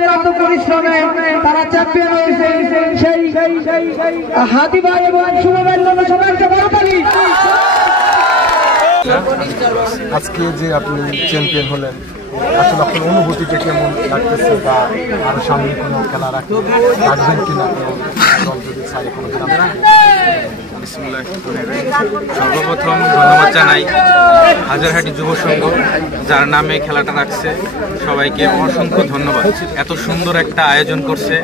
অক্লান্ত পরিশ্রমে তারা চ্যাম্পিয়ন হয়েছে। সেই হাদি ভাই এবং শুভমের জন্য সবাইকে বড়তালি। আজকে যে আপনি চ্যাম্পিয়ন হলেন, আসলে আপনার অনুভূতিটা কেমন লাগতেছে, বা আরো সামনে কোনো খেলা রাখবেন কিনা, দল যদি চাই কোনো খেলা? সর্বপ্রথম ধন্যবাদ জানাই হাজারহাটি যুব সংঘ, যার নামে খেলাটা রাখছে। সবাইকে অসংখ্য ধন্যবাদ। এত সুন্দর একটা আয়োজন করছে,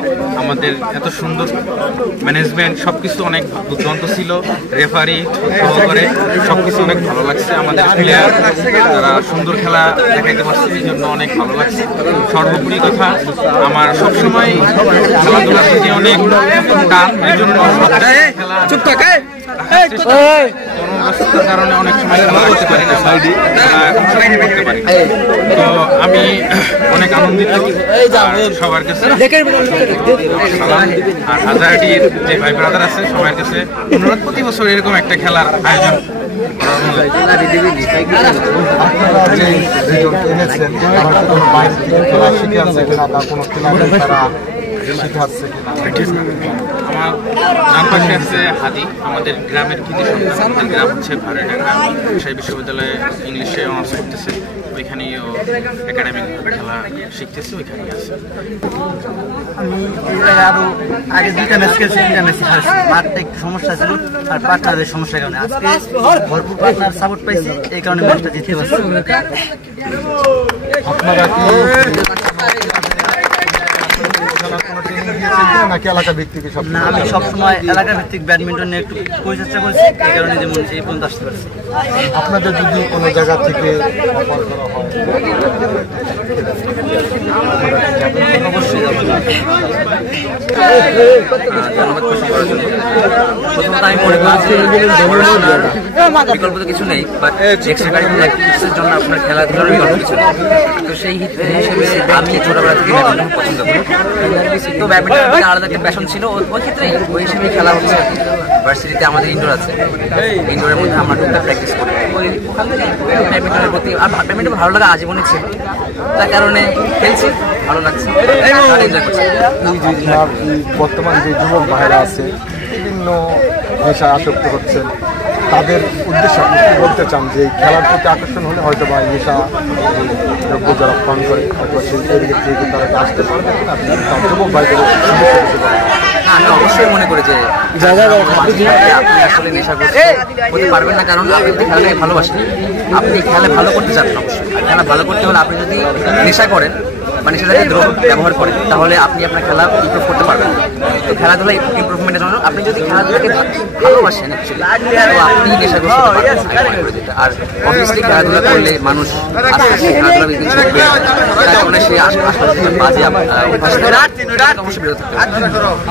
আমাদের এত সুন্দর ম্যানেজমেন্ট, সবকিছু অনেক দুর্দান্ত ছিল। রেফারি সহকারে সবকিছু অনেক ভালো লাগছে। আমাদের প্লেয়ার তারা সুন্দর খেলা দেখাইতে পারছে, এই জন্য অনেক ভালো লাগছে। সর্বোপরি কথা, আমার সবসময় খেলাধুলার প্রতি অনেক টান, এই জন্য খেলা কর্মব্যস্ততার কারণে অনেক সময় খেলা করতে পারি না, করতে পারি। তো আমি অনেক আনন্দিত সবার কাছে। আর হাজারহাটির যে ভাই ব্রাদার আছে সবার কাছে অনুরোধ, প্রতি বছর এরকম একটা খেলার আয়োজন আমার নাম পাশে আছে হাদি, আমাদের গ্রামের কৃতি সন্তান। আমাদের গ্রাম হচ্ছে ভাড়াডাঙ্গা, সেই বিশ্ববিদ্যালয়ে ইংলিশে অনার্স করতেছে, ওইখানেই ও একাডেমিক খেলা শিখতেছে, ওইখানেই আছে। আমি আরো আগে 2টা ম্যাচ খেলছি, 3টা ম্যাচ হারছি। মাঠটা একটু সমস্যা ছিল আর পার্টনারের সমস্যার কারণে আজকে ভরপুর পার্টনার সাপোর্ট পাইছি, এই কারণে ম্যাচটা জিততে পারছি। না, আমি সবসময় এলাকা ভিত্তিক ব্যাডমিন্টন নিয়ে একটু পরিচর্চা করছি, এই কারণে যেমন এই পর্যন্ত আসতে পারছি। আপনাদের যদি কোনো জায়গা থেকে অফার করা হয় অবশ্যই যাবো। প্রথমত আমি মনে করছি বিকল্প তো কিছু নেই, বাট এক্সট্রা কারিকুলার অ্যাক্টিভিটিসের জন্য আপনার খেলাধুলার বিকল্প কিছু নেই। তো সেই হিসেবে আমি ছোটবেলা থেকে ব্যাডমিন্টন পছন্দ করি। তো ব্যাডমিন্টন আলাদা একটা প্যাশন ছিল, ওই ক্ষেত্রেই ওই হিসেবেই খেলা হচ্ছে। ভার্সিটিতে আমাদের ইনডোর আছে, ইনডোরের মধ্যে আমরা টুকটাক প্র্যাকটিস করি। ওই ওখান থেকে ব্যাডমিন্টনের প্রতি আর ব্যাডমিন্টন ভালো লাগা আজীবনই ছিল, তার কারণে খেলছি, ভালো লাগছে, এনজয় করছি। বর্তমান যে যুবক ভাইরা আছে বিভিন্ন নেশায় আসক্ত হচ্ছেন, তাদের উদ্দেশ্যে আপনি কি বলতে চান যে খেলার প্রতি আকর্ষণ হলে হয়তো বা নেশা দ্রব্য যারা পান করে হয়তো সেই এদিকে থেকে তারা আসতে পারবে না, তার যুবক ভাইদের না, আমি অবশ্যই মনে করি যে আপনি আসলে নেশা করতে পারবেন না, কারণ আপনি যদি খেলাটাকে ভালোবাসেন, আপনি খেলা ভালো করতে চান। অবশ্যই খেলা ভালো করতে হলে আপনি যদি নেশা করেন বা নেশাটাকে দ্রব্য ব্যবহার করেন, তাহলে আপনি আপনার খেলা ইমপ্রুভ করতে পারবেন। তো খেলাধুলা ইমপ্রুভমেন্টের জন্য আপনি যদি খেলাধুলাকে ভালোবাসেন তো আপনি নেশাগ্রস্ত হতে পারবেন। আর অবভিয়াসলি খেলাধুলা করলে মানুষ আস্তে আস্তে খেলাধুলা শিখবে, তার কারণে সে আশপাশে বাজে অভ্যাস অবশ্যই বিরত থাকতে হবে।